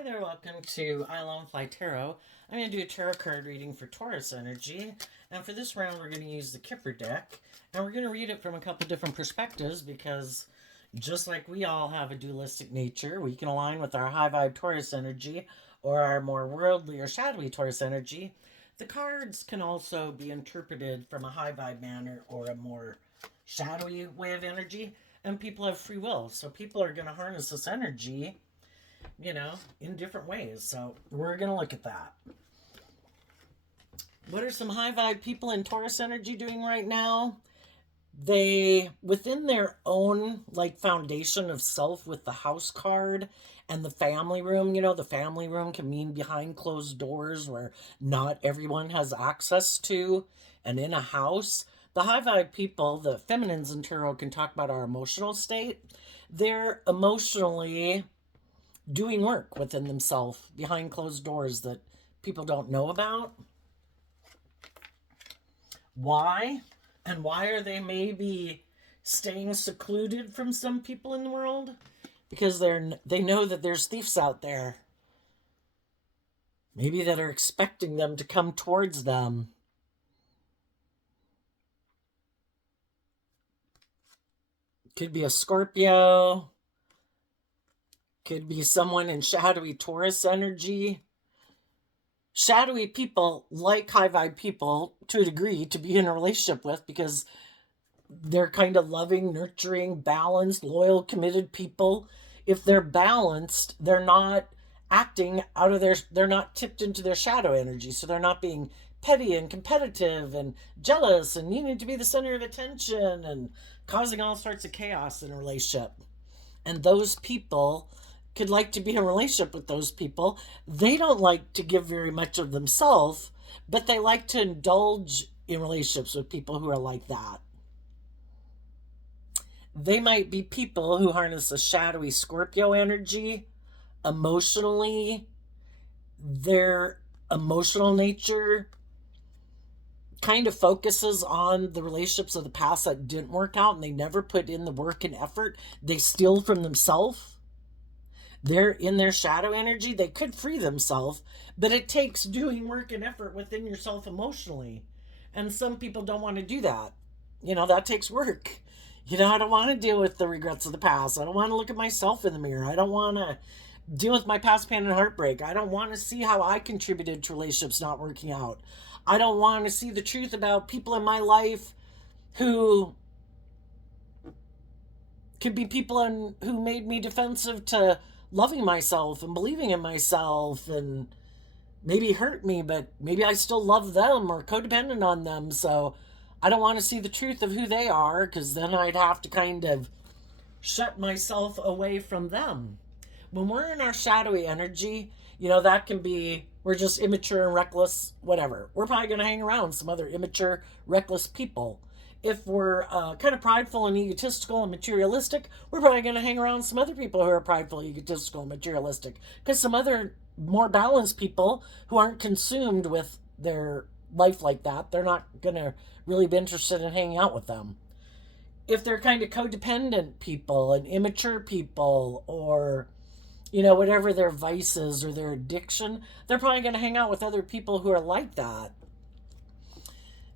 Hi there, welcome to I Lone Fly Tarot. I'm going to do a tarot card reading for Taurus energy. And for this round, we're going to use the Kipper deck. And we're going to read it from a couple different perspectives because just like we all have a dualistic nature, we can align with our high vibe Taurus energy or our more worldly or shadowy Taurus energy. The cards can also be interpreted from a high vibe manner or a more shadowy way of energy. And people have free will. So people are going to harness this energy in different ways. So we're going to look at that. What are some high vibe people in Taurus energy doing right now? They, within their own foundation of self with the house card and the family room, the family room can mean behind closed doors where not everyone has access to. And in a house, the high vibe people, the feminines in tarot, can talk about our emotional state. They're emotionally doing work within themselves behind closed doors that people don't know about. Why? And why are they maybe staying secluded from some people in the world? Because they know that there's thieves out there. Maybe that are expecting them to come towards them. Could be a Scorpio. Could be someone in shadowy Taurus energy. Shadowy people like high vibe people to a degree to be in a relationship with because they're kind of loving, nurturing, balanced, loyal, committed people. If they're balanced, they're not acting out of they're not tipped into their shadow energy. So they're not being petty and competitive and jealous and needing to be the center of attention and causing all sorts of chaos in a relationship. And those people could like to be in a relationship with those people. They don't like to give very much of themselves, but they like to indulge in relationships with people who are like that. They might be people who harness a shadowy Scorpio energy emotionally. Their emotional nature kind of focuses on the relationships of the past that didn't work out and they never put in the work and effort. They steal from themselves. They're in their shadow energy. They could free themselves, but it takes doing work and effort within yourself emotionally. And some people don't want to do that. That takes work. I don't want to deal with the regrets of the past. I don't want to look at myself in the mirror. I don't want to deal with my past pain and heartbreak. I don't want to see how I contributed to relationships not working out. I don't want to see the truth about people in my life who could be people who made me defensive to loving myself and believing in myself and maybe hurt me, but maybe I still love them or codependent on them. So I don't want to see the truth of who they are because then I'd have to kind of shut myself away from them. When we're in our shadowy energy, that can be we're just immature and reckless, whatever. We're probably going to hang around some other immature, reckless people. If we're kind of prideful and egotistical and materialistic, we're probably going to hang around some other people who are prideful, egotistical, and materialistic. Because some other more balanced people who aren't consumed with their life like that, they're not going to really be interested in hanging out with them. If they're kind of codependent people and immature people or whatever their vices or their addiction, they're probably going to hang out with other people who are like that.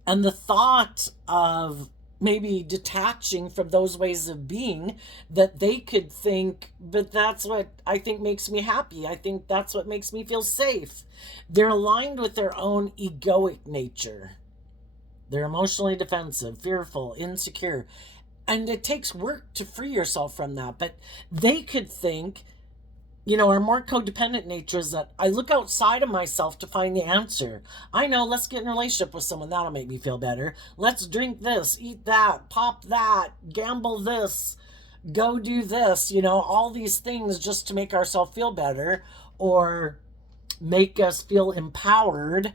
And the thought of maybe detaching from those ways of being that they could think, but that's what I think makes me happy. I think that's what makes me feel safe. They're aligned with their own egoic nature. They're emotionally defensive, fearful, insecure. And it takes work to free yourself from that. But they could think, our more codependent nature is that I look outside of myself to find the answer. I know, let's get in a relationship with someone. That'll make me feel better. Let's drink this, eat that, pop that, gamble this, go do this, all these things just to make ourselves feel better or make us feel empowered.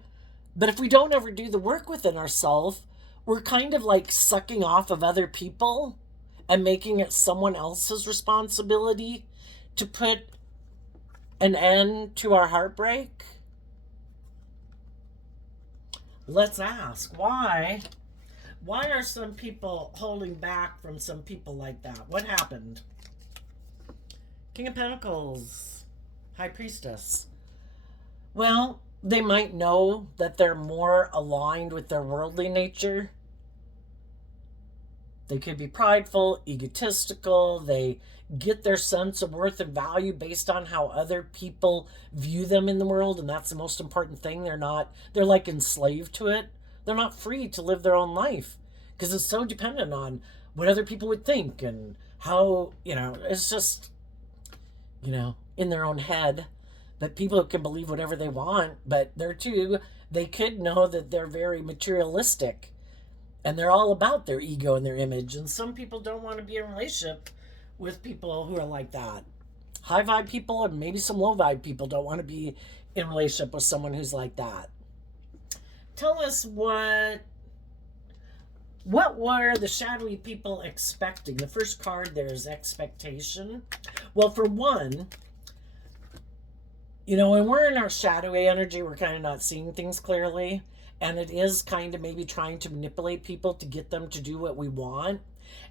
But if we don't ever do the work within ourselves, we're kind of like sucking off of other people and making it someone else's responsibility to put an end to our heartbreak. Let's ask why are some people holding back from some people like that? What happened? King of Pentacles, High Priestess. Well, they might know that they're more aligned with their worldly nature. They could be prideful, egotistical. They get their sense of worth and value based on how other people view them in the world, and that's the most important thing. They're like enslaved to it. They're not free to live their own life because it's so dependent on what other people would think and how, it's just, in their own head. But people can believe whatever they want, but they could know that they're very materialistic and they're all about their ego and their image. And some people don't want to be in a relationship with people who are like that. High vibe people and maybe some low vibe people don't want to be in a relationship with someone who's like that. Tell us what were the shadowy people expecting? The first card there is expectation. Well, for one, when we're in our shadowy energy, we're kind of not seeing things clearly. And it is kind of maybe trying to manipulate people to get them to do what we want.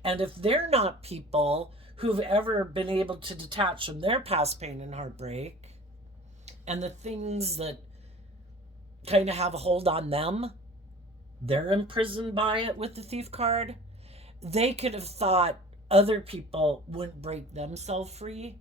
And if they're not people who've ever been able to detach from their past pain and heartbreak and the things that kind of have a hold on them, they're imprisoned by it with the Thief card. They could have thought other people wouldn't break themselves free.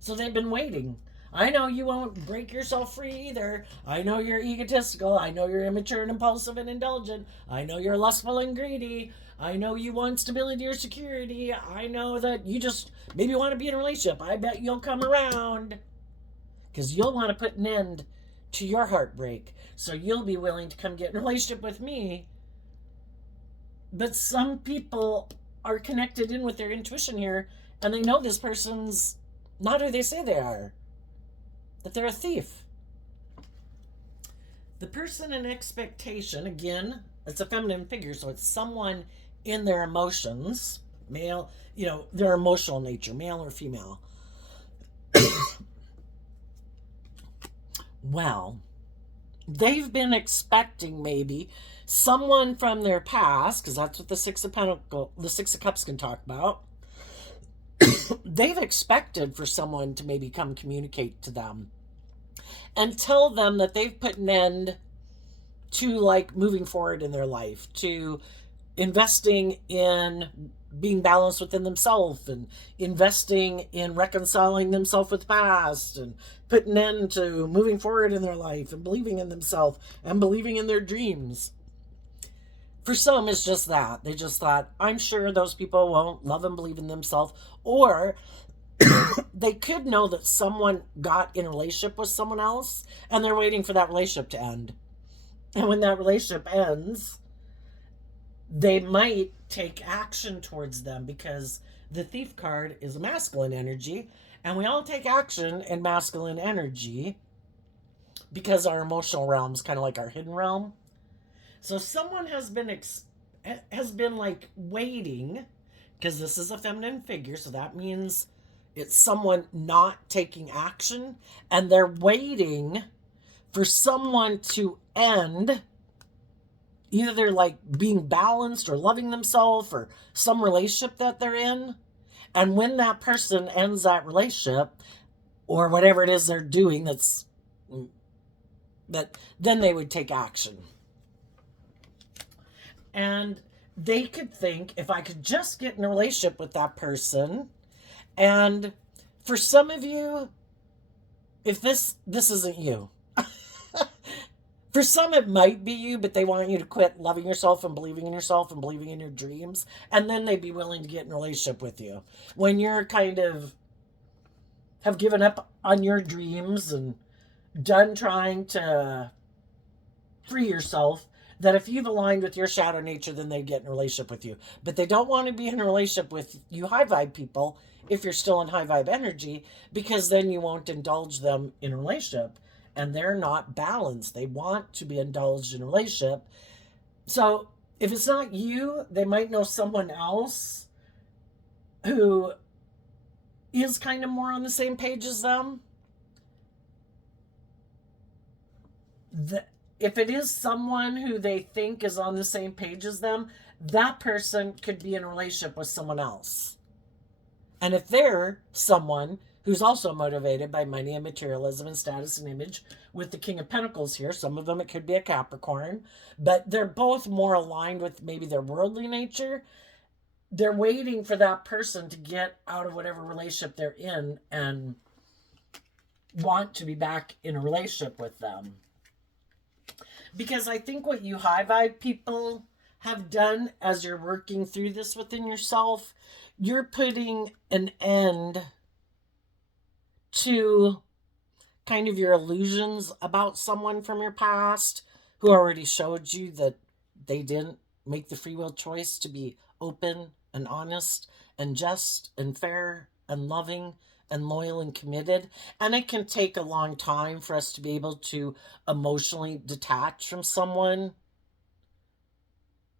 So they've been waiting. I know you won't break yourself free either. I know you're egotistical. I know you're immature and impulsive and indulgent. I know you're lustful and greedy. I know you want stability or security. I know that you just maybe want to be in a relationship. I bet you'll come around because you'll want to put an end to your heartbreak. So you'll be willing to come get in a relationship with me. But some people are connected in with their intuition here, and they know this person's not who they say they are. That they're a thief. The person in expectation, again, it's a feminine figure, so it's someone in their emotions, male, their emotional nature, male or female. Well, they've been expecting maybe someone from their past, because that's what the Six of Cups can talk about. They've expected for someone to maybe come communicate to them and tell them that they've put an end to moving forward in their life, to investing in being balanced within themselves and investing in reconciling themselves with the past and putting an end to moving forward in their life and believing in themselves and believing in their dreams. For some, it's just that. They just thought, I'm sure those people won't love and believe in themselves. Or they could know that someone got in a relationship with someone else and they're waiting for that relationship to end. And when that relationship ends, they might take action towards them because the Thief card is a masculine energy. And we all take action in masculine energy because our emotional realm is kind of like our hidden realm. So someone has been waiting, because this is a feminine figure, so that means it's someone not taking action, and they're waiting for someone to end either being balanced or loving themselves or some relationship that they're in. And when that person ends that relationship or whatever it is they're doing, then they would take action. And they could think, if I could just get in a relationship with that person, and for some of you, if this isn't you, for some it might be you, but they want you to quit loving yourself and believing in yourself and believing in your dreams, and then they'd be willing to get in a relationship with you. When you're kind of have given up on your dreams and done trying to free yourself, that if you've aligned with your shadow nature, then they get in a relationship with you. But they don't want to be in a relationship with you high vibe people if you're still in high vibe energy, because then you won't indulge them in a relationship. And they're not balanced. They want to be indulged in a relationship. So if it's not you, they might know someone else who is kind of more on the same page as them. If it is someone who they think is on the same page as them, that person could be in a relationship with someone else. And if they're someone who's also motivated by money and materialism and status and image with the King of Pentacles here. Some of them, it could be a Capricorn, but they're both more aligned with maybe their worldly nature. They're waiting for that person to get out of whatever relationship they're in and want to be back in a relationship with them. Because I think what you high vibe people have done as you're working through this within yourself, you're putting an end to kind of your illusions about someone from your past who already showed you that they didn't make the free will choice to be open and honest and just and fair and loving and loyal and committed. And it can take a long time for us to be able to emotionally detach from someone,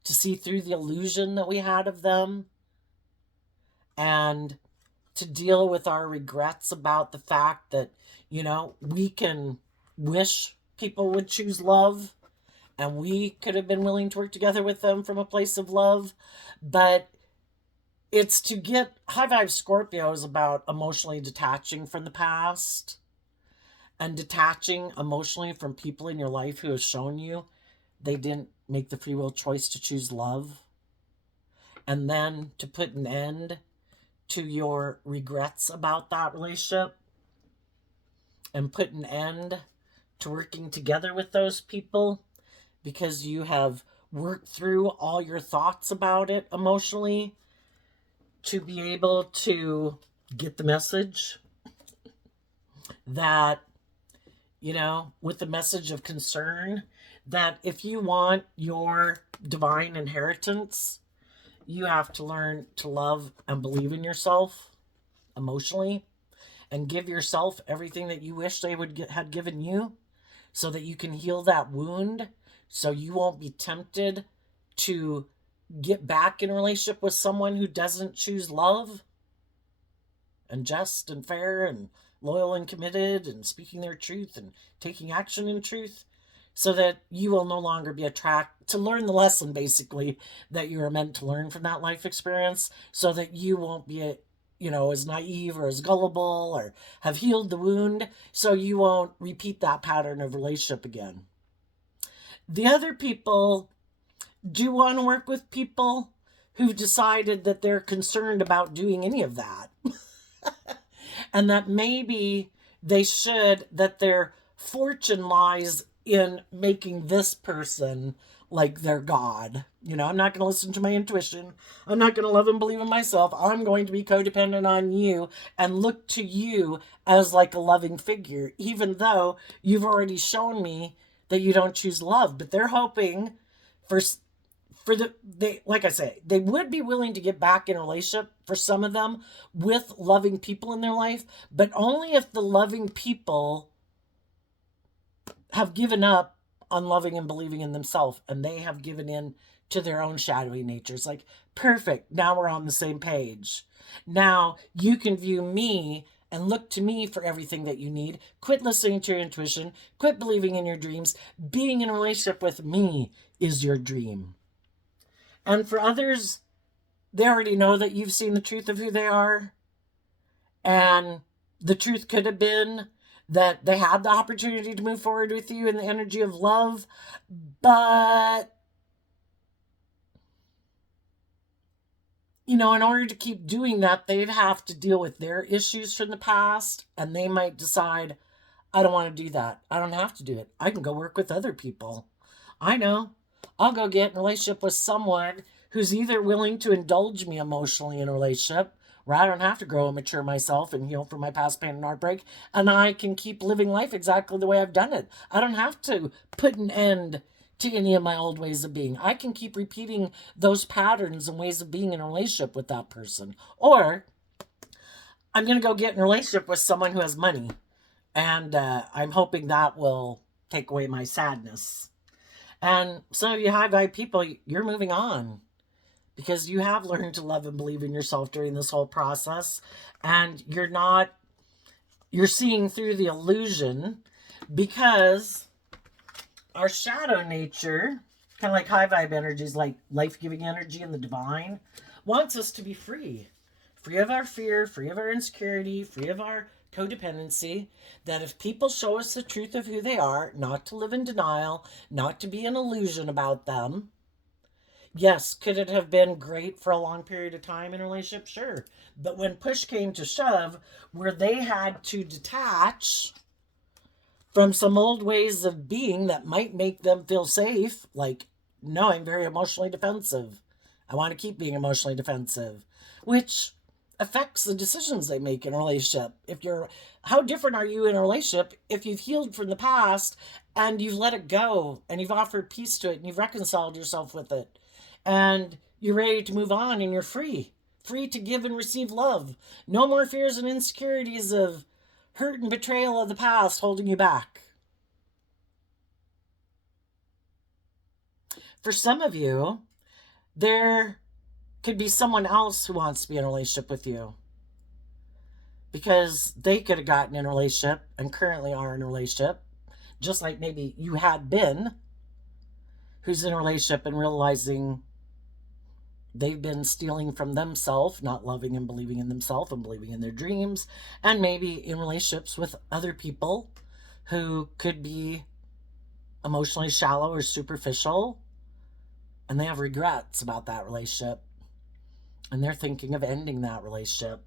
to see through the illusion that we had of them, and to deal with our regrets about the fact that, you know, we can wish people would choose love and we could have been willing to work together with them from a place of love. But it's to get high vibe Scorpio is about emotionally detaching from the past and detaching emotionally from people in your life who have shown you they didn't make the free will choice to choose love. And then to put an end to your regrets about that relationship and put an end to working together with those people because you have worked through all your thoughts about it emotionally to be able to get the message that, you know, with the message of concern, that if you want your divine inheritance, you have to learn to love and believe in yourself emotionally and give yourself everything that you wish they would had given you so that you can heal that wound, so you won't be tempted to get back in a relationship with someone who doesn't choose love and just and fair and loyal and committed and speaking their truth and taking action in truth, so that you will no longer be attracted to learn the lesson, basically, that you are meant to learn from that life experience, so that you won't be, you know, as naive or as gullible, or have healed the wound, so you won't repeat that pattern of relationship again. The other people do want to work with people who've decided that they're concerned about doing any of that. And that maybe they should, that their fortune lies in making this person like their God. You know, I'm not going to listen to my intuition. I'm not going to love and believe in myself. I'm going to be codependent on you and look to you as like a loving figure, even though you've already shown me that you don't choose love. But they're hoping for they, like I say, they would be willing to get back in a relationship for some of them with loving people in their life, but only if the loving people have given up on loving and believing in themselves and they have given in to their own shadowy natures. Like, perfect, now we're on the same page. Now you can view me and look to me for everything that you need. Quit listening to your intuition. Quit believing in your dreams. Being in a relationship with me is your dream. And for others, they already know that you've seen the truth of who they are. And the truth could have been that they had the opportunity to move forward with you in the energy of love. But, you know, in order to keep doing that, they'd have to deal with their issues from the past. And they might decide, I don't want to do that. I don't have to do it. I can go work with other people. I know. I'll go get in a relationship with someone who's either willing to indulge me emotionally in a relationship, where I don't have to grow and mature myself and heal from my past pain and heartbreak, and I can keep living life exactly the way I've done it. I don't have to put an end to any of my old ways of being. I can keep repeating those patterns and ways of being in a relationship with that person. Or I'm going to go get in a relationship with someone who has money, and I'm hoping that will take away my sadness. And some of you high vibe people, you're moving on because you have learned to love and believe in yourself during this whole process. And you're seeing through the illusion, because our shadow nature, kind of like high vibe energies, like life-giving energy and the divine, wants us to be free. free of our fear, free of our insecurity, free of our codependency, that if people show us the truth of who they are, not to live in denial, not to be an illusion about them. Yes, could it have been great for a long period of time in a relationship? Sure. But when push came to shove, where they had to detach from some old ways of being that might make them feel safe, like, no, I'm very emotionally defensive. I want to keep being emotionally defensive, which affects the decisions they make in a relationship. If you're, how different are you in a relationship if you've healed from the past and you've let it go and you've offered peace to it and you've reconciled yourself with it and you're ready to move on and you're free to give and receive love. No more fears and insecurities of hurt and betrayal of the past holding you back. For some of you, there could be someone else who wants to be in a relationship with you because they could have gotten in a relationship and currently are in a relationship, just like maybe you had been, who's in a relationship and realizing they've been stealing from themselves, not loving and believing in themselves and believing in their dreams, and maybe in relationships with other people who could be emotionally shallow or superficial, and they have regrets about that relationship, and they're thinking of ending that relationship.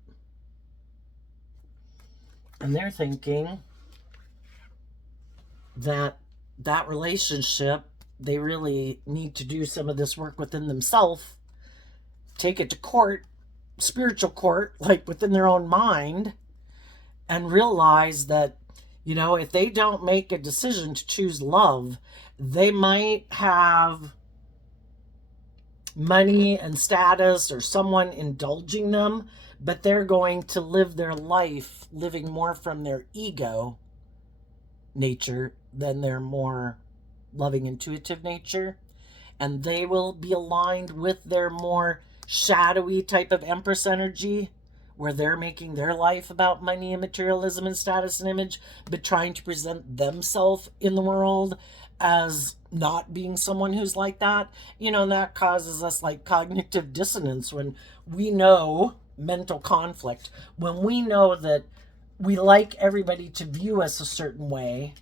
And they're thinking that that relationship, they really need to do some of this work within themselves, take it to court, spiritual court, like within their own mind, and realize that, you know, if they don't make a decision to choose love, they might have money and status or someone indulging them, but they're going to live their life living more from their ego nature than their more loving, intuitive nature. And they will be aligned with their more shadowy type of Empress energy, where they're making their life about money and materialism and status and image, but trying to present themselves in the world as not being someone who's like that. You know, and that causes us like cognitive dissonance when we know mental conflict, when we know that we like everybody to view us a certain way,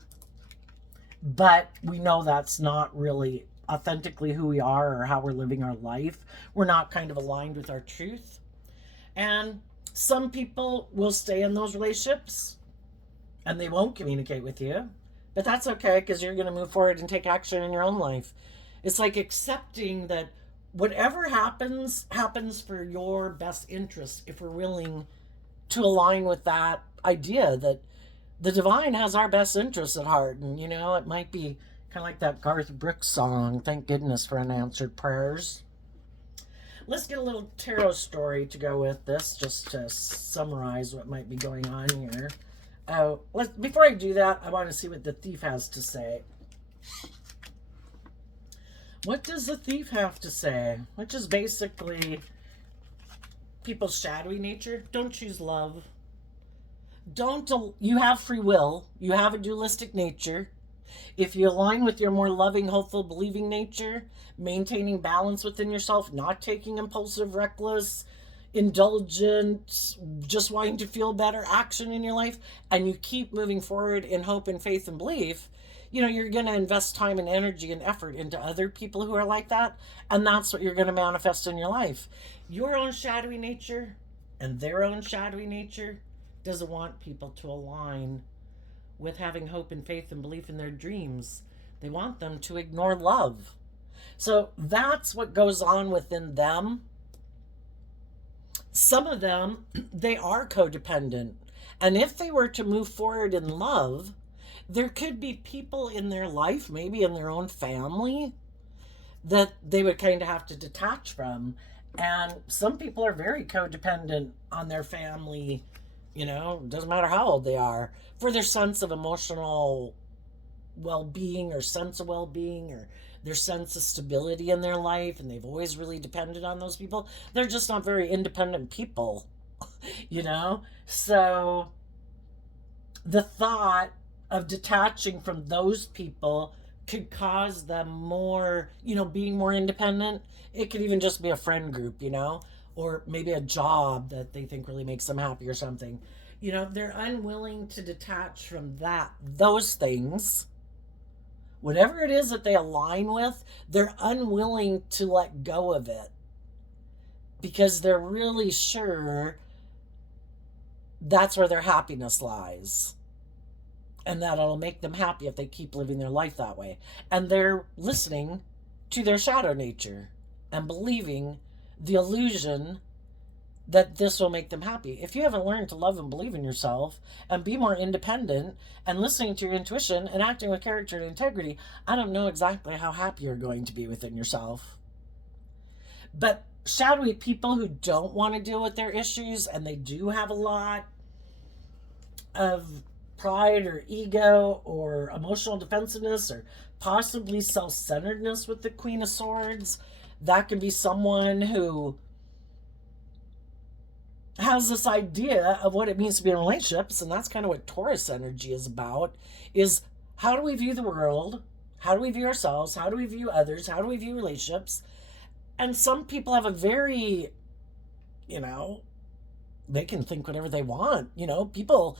but we know that's not really authentically who we are or how we're living our life. We're not kind of aligned with our truth. And some people will stay in those relationships and they won't communicate with you. But that's okay, because you're going to move forward and take action in your own life. It's like accepting that whatever happens, happens for your best interest if we're willing to align with that idea that the divine has our best interests at heart. And, you know, it might be kind of like that Garth Brooks song, Thank Goodness for Unanswered Prayers. Let's get a little tarot story to go with this, just to summarize what might be going on here. Before I do that, I want to see what the thief has to say. What does the thief have to say? Which is basically people's shadowy nature. Don't choose love. You have free will. You have a dualistic nature. If you align with your more loving, hopeful, believing nature, maintaining balance within yourself, not taking impulsive, reckless, indulgent, just wanting to feel better action in your life, and you keep moving forward in hope and faith and belief, you know, you're going to invest time and energy and effort into other people who are like that, and that's what you're going to manifest in your life. Your own shadowy nature and their own shadowy nature doesn't want people to align with having hope and faith and belief in their dreams. They want them to ignore love. So that's what goes on within them. Some of them, they are codependent. And if they were to move forward in love, there could be people in their life, maybe in their own family, that they would kind of have to detach from. And some people are very codependent on their family, you know, doesn't matter how old they are, for their sense of emotional well-being or sense of well-being or their sense of stability in their life, and they've always really depended on those people. They're just not very independent people, you know? So the thought of detaching from those people could cause them more, you know, being more independent. It could even just be a friend group, you know? or maybe a job that they think really makes them happy or something. They're unwilling to detach from those things. Whatever it is that they align with, they're unwilling to let go of it because they're really sure that's where their happiness lies, and that it'll make them happy if they keep living their life that way. And they're listening to their shadow nature and believing the illusion that this will make them happy. If you haven't learned to love and believe in yourself and be more independent and listening to your intuition and acting with character and integrity, I don't know exactly how happy you're going to be within yourself. But shadowy people who don't want to deal with their issues, and they do have a lot of pride or ego or emotional defensiveness or possibly self-centeredness with the Queen of Swords, that can be someone who has this idea of what it means to be in relationships, and that's kind of what Taurus energy is about, is how do we view the world? How do we view ourselves? How do we view others? How do we view relationships? And some people have a very, they can think whatever they want. People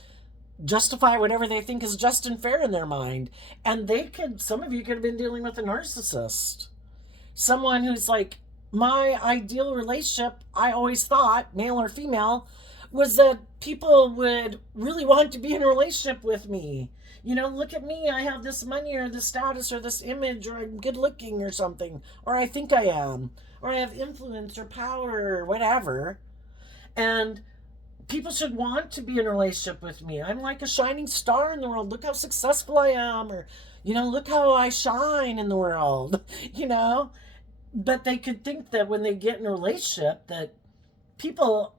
justify whatever they think is just and fair in their mind. And some of you could have been dealing with a narcissist. Someone who's like, my ideal relationship, I always thought, male or female, was that people would really want to be in a relationship with me. Look at me, I have this money or this status or this image, or I'm good looking or something, or I think I am, or I have influence or power or whatever. And people should want to be in a relationship with me. I'm like a shining star in the world. Look how successful I am, or, look how I shine in the world, But they could think that when they get in a relationship that people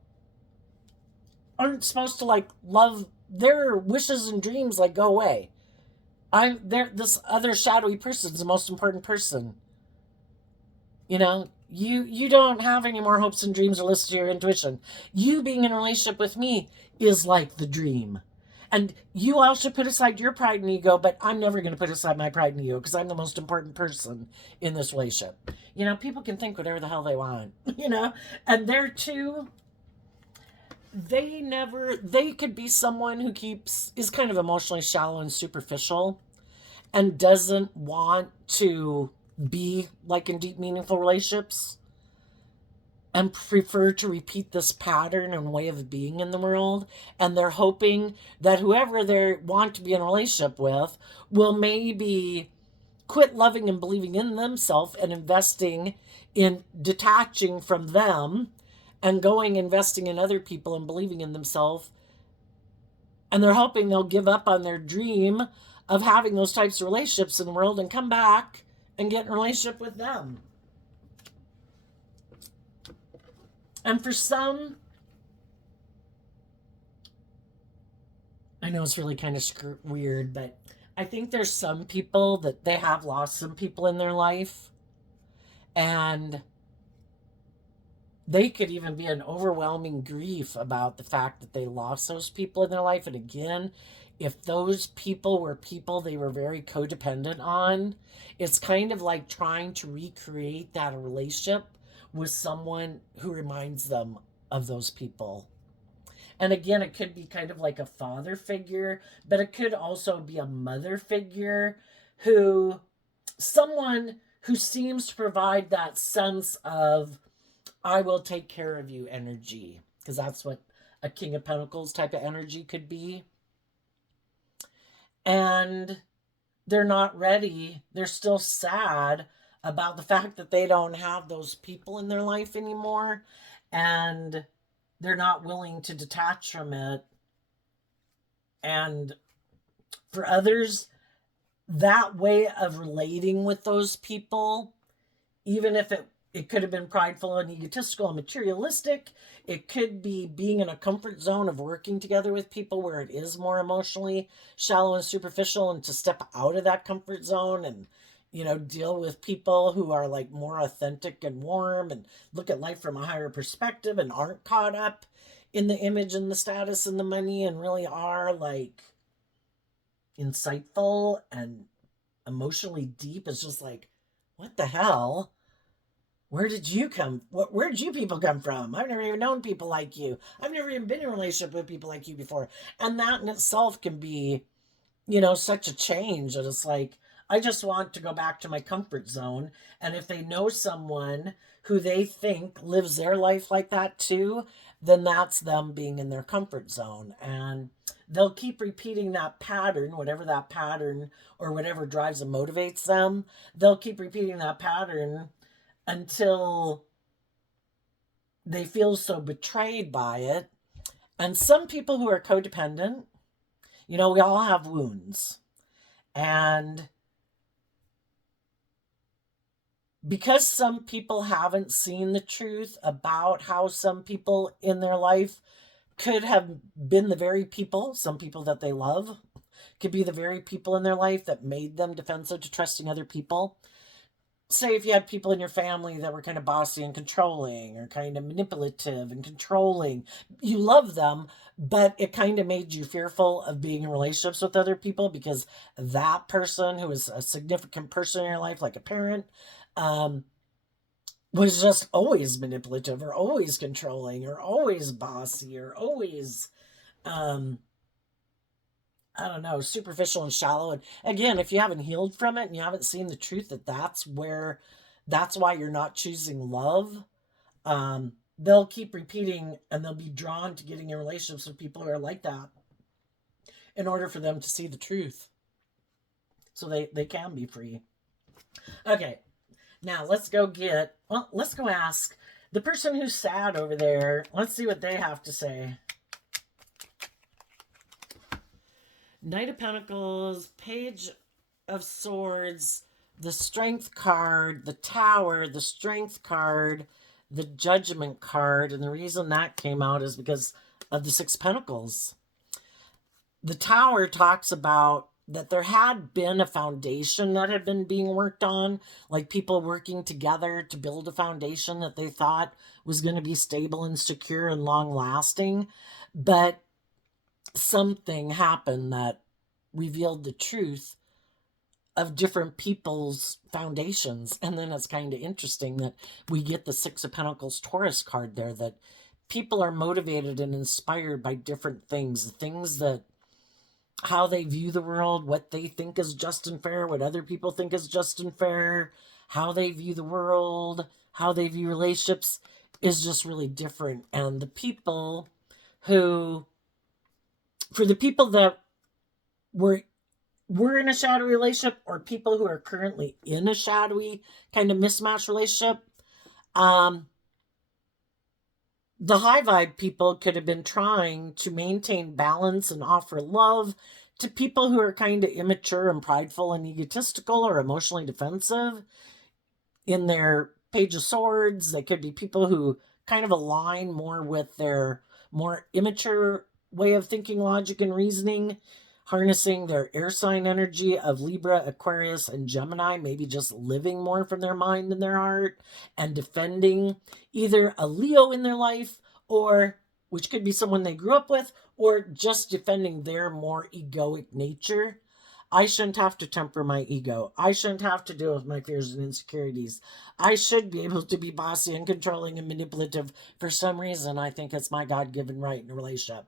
aren't supposed to like love their wishes and dreams, like go away. This other shadowy person is the most important person. You don't have any more hopes and dreams or listen to your intuition. You being in a relationship with me is like the dream. And you all should put aside your pride and ego, but I'm never going to put aside my pride and ego because I'm the most important person in this relationship. People can think whatever the hell they want, and they're too. They could be someone who is kind of emotionally shallow and superficial and doesn't want to be like in deep, meaningful relationships and prefer to repeat this pattern and way of being in the world. And they're hoping that whoever they want to be in a relationship with will maybe quit loving and believing in themselves and investing in detaching from them and investing in other people and believing in themselves. And they're hoping they'll give up on their dream of having those types of relationships in the world and come back and get in a relationship with them. And for some, I know it's really kind of weird, but I think there's some people that they have lost some people in their life, and they could even be an overwhelming grief about the fact that they lost those people in their life. And again, if those people were people they were very codependent on, it's kind of like trying to recreate that relationship with someone who reminds them of those people. And again, it could be kind of like a father figure, but it could also be a mother figure someone who seems to provide that sense of, I will take care of you energy, because that's what a King of Pentacles type of energy could be. And they're not ready. They're still sad about the fact that they don't have those people in their life anymore. And they're not willing to detach from it. And for others, that way of relating with those people, even if it could have been prideful and egotistical and materialistic, it could be being in a comfort zone of working together with people where it is more emotionally shallow and superficial, and to step out of that comfort zone and deal with people who are like more authentic and warm and look at life from a higher perspective and aren't caught up in the image and the status and the money, and really are like insightful and emotionally deep. It's just like, what the hell? Where did you come? Where did you people come from? I've never even known people like you. I've never even been in a relationship with people like you before. And that in itself can be, such a change that it's like, I just want to go back to my comfort zone. And if they know someone who they think lives their life like that too, then that's them being in their comfort zone. And they'll keep repeating that pattern, whatever that pattern or whatever drives and motivates them. They'll keep repeating that pattern until they feel so betrayed by it. And some people who are codependent, we all have wounds. And because some people haven't seen the truth about how some people in their life could have been the very people, some people that they love, could be the very people in their life that made them defensive to trusting other people. Say if you had people in your family that were kind of bossy and controlling or kind of manipulative and controlling, you love them, but it kind of made you fearful of being in relationships with other people because that person who was a significant person in your life, like a parent, um, was just always manipulative or always controlling or always bossy or always, um, I don't know, superficial and shallow. And again, if you haven't healed from it and you haven't seen the truth that that's why you're not choosing love, they'll keep repeating and they'll be drawn to getting in relationships with people who are like that in order for them to see the truth. So they can be free. Okay, now let's go ask the person who's sad over there. Let's see what they have to say. Knight of Pentacles, Page of Swords, the Strength card, the Tower, the Strength card, the Judgment card. And the reason that came out is because of the Six Pentacles. The Tower talks about that there had been a foundation that had been being worked on, like people working together to build a foundation that they thought was going to be stable and secure and long lasting. But something happened that revealed the truth of different people's foundations. And then it's kind of interesting that we get the Six of Pentacles Taurus card there, that people are motivated and inspired by different things that how they view the world, what they think is just and fair, what other people think is just and fair, how they view the world, how they view relationships is just really different. And the people who, for the people that were in a shadowy relationship or people who are currently in a shadowy kind of mismatched relationship, the high vibe people could have been trying to maintain balance and offer love to people who are kind of immature and prideful and egotistical or emotionally defensive in their Page of Swords. They could be people who kind of align more with their more immature way of thinking, logic, and reasoning, harnessing their air sign energy of Libra, Aquarius, and Gemini, maybe just living more from their mind and their heart and defending either a Leo in their life or, which could be someone they grew up with, or just defending their more egoic nature. I shouldn't have to temper my ego. I shouldn't have to deal with my fears and insecurities. I should be able to be bossy and controlling and manipulative. For some reason, I think it's my God given right in a relationship.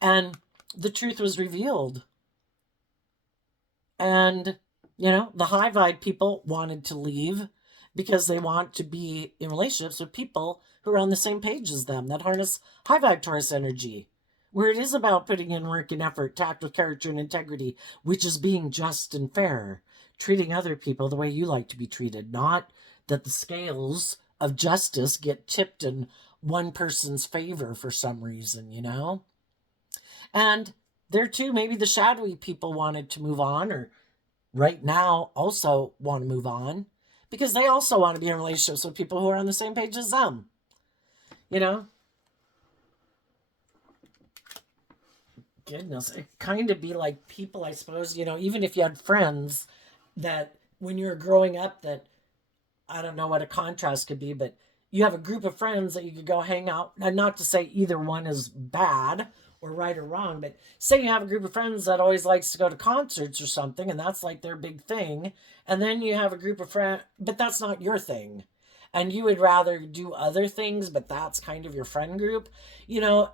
And the truth was revealed. And, the high vibe people wanted to leave because they want to be in relationships with people who are on the same page as them, that harness high vibe Taurus energy, where it is about putting in work and effort, tact with character and integrity, which is being just and fair, treating other people the way you like to be treated, not that the scales of justice get tipped in one person's favor for some reason, And there too, maybe the shadowy people wanted to move on, or right now also want to move on because they also want to be in relationships with people who are on the same page as them. Goodness, it kind of be like people, I suppose, even if you had friends that when you were growing up, that I don't know what a contrast could be, but you have a group of friends that you could go hang out. And not to say either one is bad or right or wrong, but say you have a group of friends that always likes to go to concerts or something, and that's like their big thing. And then you have a group of friends, but that's not your thing. and you would rather do other things, but that's kind of your friend group, you know,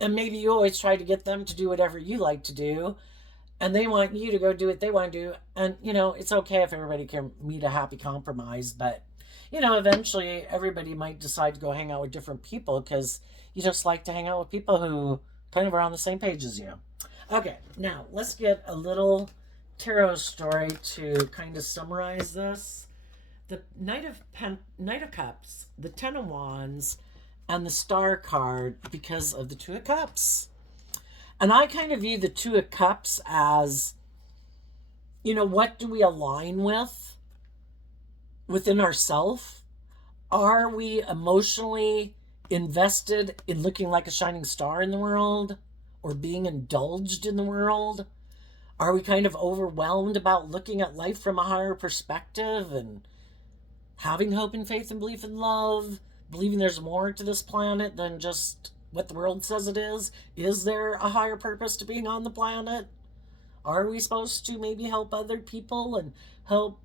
and maybe you always try to get them to do whatever you like to do, and they want you to go do what they want to do. And, it's okay if everybody can meet a happy compromise, but, eventually everybody might decide to go hang out with different people because you just like to hang out with people who kind of are on the same page as you. Okay, now let's get a little tarot story to kind of summarize this. The Knight of Cups, the Ten of Wands, and the Star card because of the Two of Cups. And I kind of view the Two of Cups as, what do we align with within ourselves? Are we emotionally invested in looking like a shining star in the world or being indulged in the world? Are we kind of overwhelmed about looking at life from a higher perspective and having hope and faith and belief in love, believing there's more to this planet than just what the world says it is? Is there a higher purpose to being on the planet? Are we supposed to maybe help other people and help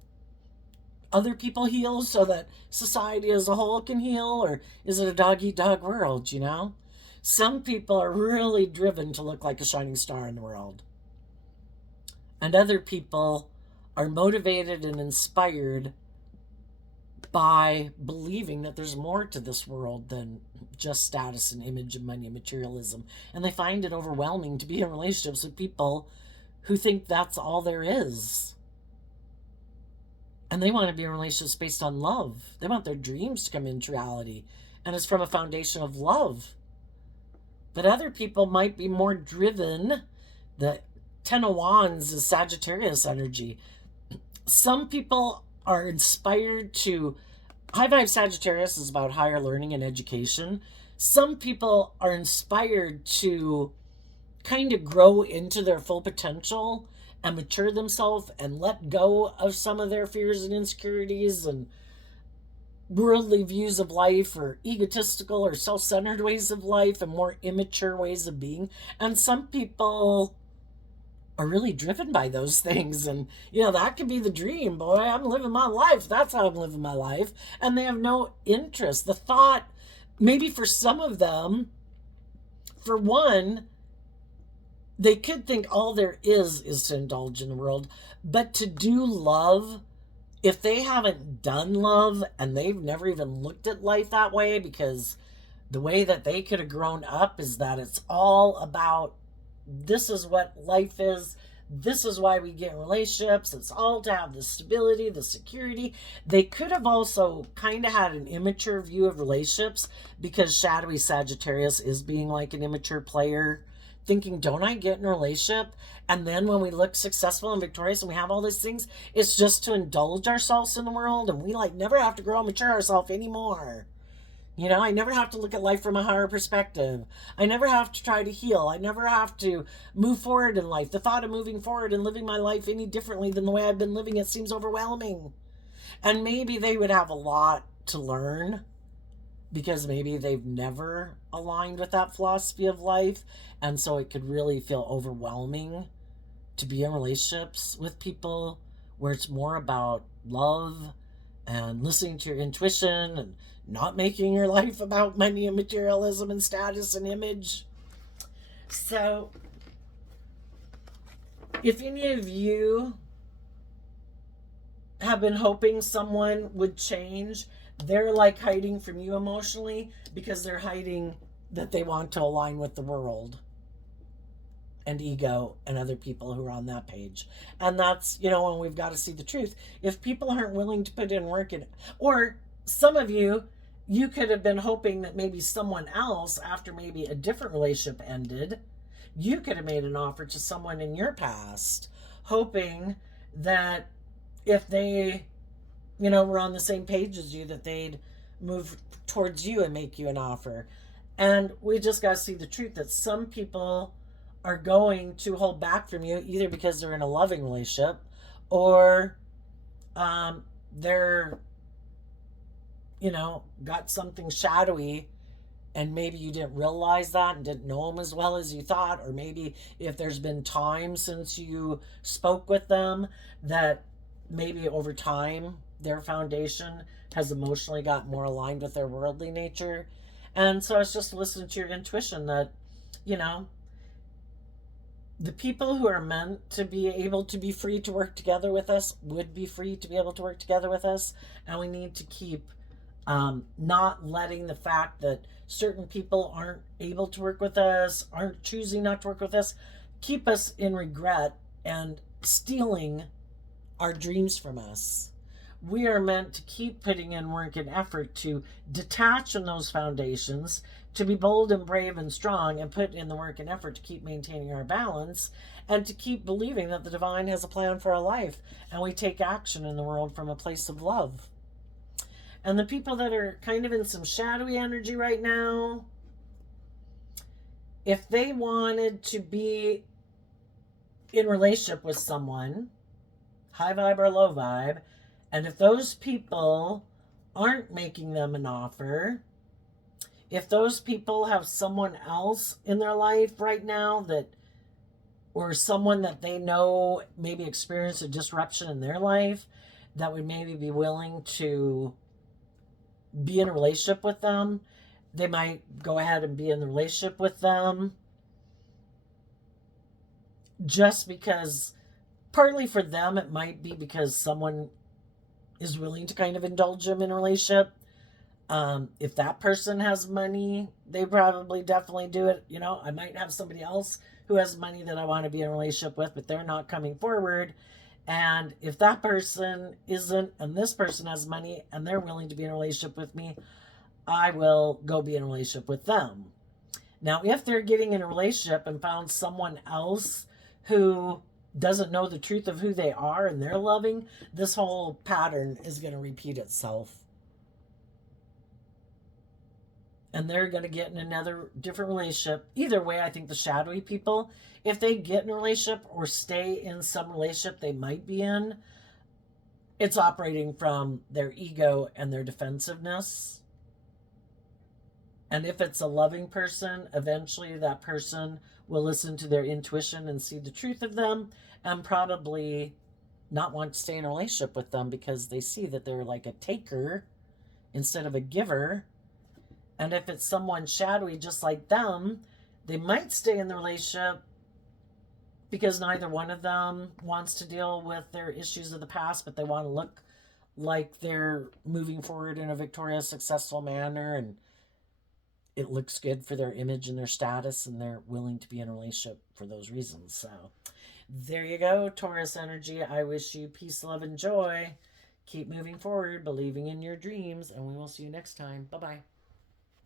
other people heal so that society as a whole can heal? Or is it a dog-eat-dog world, Some people are really driven to look like a shining star in the world. And other people are motivated and inspired by believing that there's more to this world than just status and image and money and materialism. And they find it overwhelming to be in relationships with people who think that's all there is. And they want to be in relationships based on love. They want their dreams to come into reality. And it's from a foundation of love. But other people might be more driven. The Ten of Wands is Sagittarius energy. Some people are inspired to... High Vibe Sagittarius is about higher learning and education. Some people are inspired to kind of grow into their full potential and mature themselves and let go of some of their fears and insecurities and worldly views of life, or egotistical or self-centered ways of life and more immature ways of being. And some people are really driven by those things, and that could be the dream. Boy, I'm living my life, that's how I'm living my life. And they have no interest. The thought, maybe for some of them, for one, they could think all there is to indulge in the world. But to do love, if they haven't done love and they've never even looked at life that way, because the way that they could have grown up is that it's all about, this is what life is, this is why we get in relationships, it's all to have the stability, the security. They could have also kind of had an immature view of relationships, because shadowy Sagittarius is being like an immature player, thinking, don't I get in a relationship? And then when we look successful and victorious and we have all these things, it's just to indulge ourselves in the world, and we never have to grow and mature ourselves anymore. I never have to look at life from a higher perspective. I never have to try to heal. I never have to move forward in life. The thought of moving forward and living my life any differently than the way I've been living it seems overwhelming. And maybe they would have a lot to learn, because maybe they've never aligned with that philosophy of life. And so it could really feel overwhelming to be in relationships with people where it's more about love and listening to your intuition and not making your life about money and materialism and status and image. So if any of you have been hoping someone would change, they're hiding from you emotionally because they're hiding that they want to align with the world and ego and other people who are on that page. And that's, when we've got to see the truth. If people aren't willing to put in work in, or some of you could have been hoping that maybe someone else, after maybe a different relationship ended, you could have made an offer to someone in your past, hoping that if they, were on the same page as you, that they'd move towards you and make you an offer. And we just got to see the truth, that some people are going to hold back from you, either because they're in a loving relationship, or they're, got something shadowy, and maybe you didn't realize that and didn't know them as well as you thought. Or maybe if there's been time since you spoke with them, that maybe over time their foundation has emotionally got more aligned with their worldly nature. And so it's just listening to your intuition that, you know, the people who are meant to be able to be free to work together with us would be free to be able to work together with us. And we need to keep not letting the fact that certain people aren't able to work with us, aren't choosing not to work with us, keep us in regret and stealing our dreams from us. We are meant to keep putting in work and effort to detach from those foundations, to be bold and brave and strong, and put in the work and effort to keep maintaining our balance, and to keep believing that the divine has a plan for our life, and we take action in the world from a place of love. And the people that are kind of in some shadowy energy right now, if they wanted to be in relationship with someone, high vibe or low vibe, and if those people aren't making them an offer, if those people have someone else in their life right now that, or someone that they know maybe experienced a disruption in their life that would maybe be willing to be in a relationship with them, they might go ahead and be in the relationship with them just because, partly for them, it might be because someone is willing to kind of indulge them in a relationship. If that person has money, they probably definitely do it. You know, I might have somebody else who has money that I want to be in a relationship with, but they're not coming forward. And if that person isn't, and this person has money and they're willing to be in a relationship with me, I will go be in a relationship with them. Now, if they're getting in a relationship and found someone else who doesn't know the truth of who they are and they're loving, this whole pattern is going to repeat itself. And they're going to get in another different relationship. Either way, I think the shadowy people, if they get in a relationship or stay in some relationship they might be in, it's operating from their ego and their defensiveness. And if it's a loving person, eventually that person will listen to their intuition and see the truth of them and probably not want to stay in a relationship with them because they see that they're like a taker instead of a giver. And if it's someone shadowy just like them, they might stay in the relationship because neither one of them wants to deal with their issues of the past, but they want to look like they're moving forward in a victorious, successful manner, and it looks good for their image and their status, and they're willing to be in a relationship for those reasons. So there you go, Taurus energy. I wish you peace, love, and joy. Keep moving forward, believing in your dreams, and we will see you next time. Bye-bye.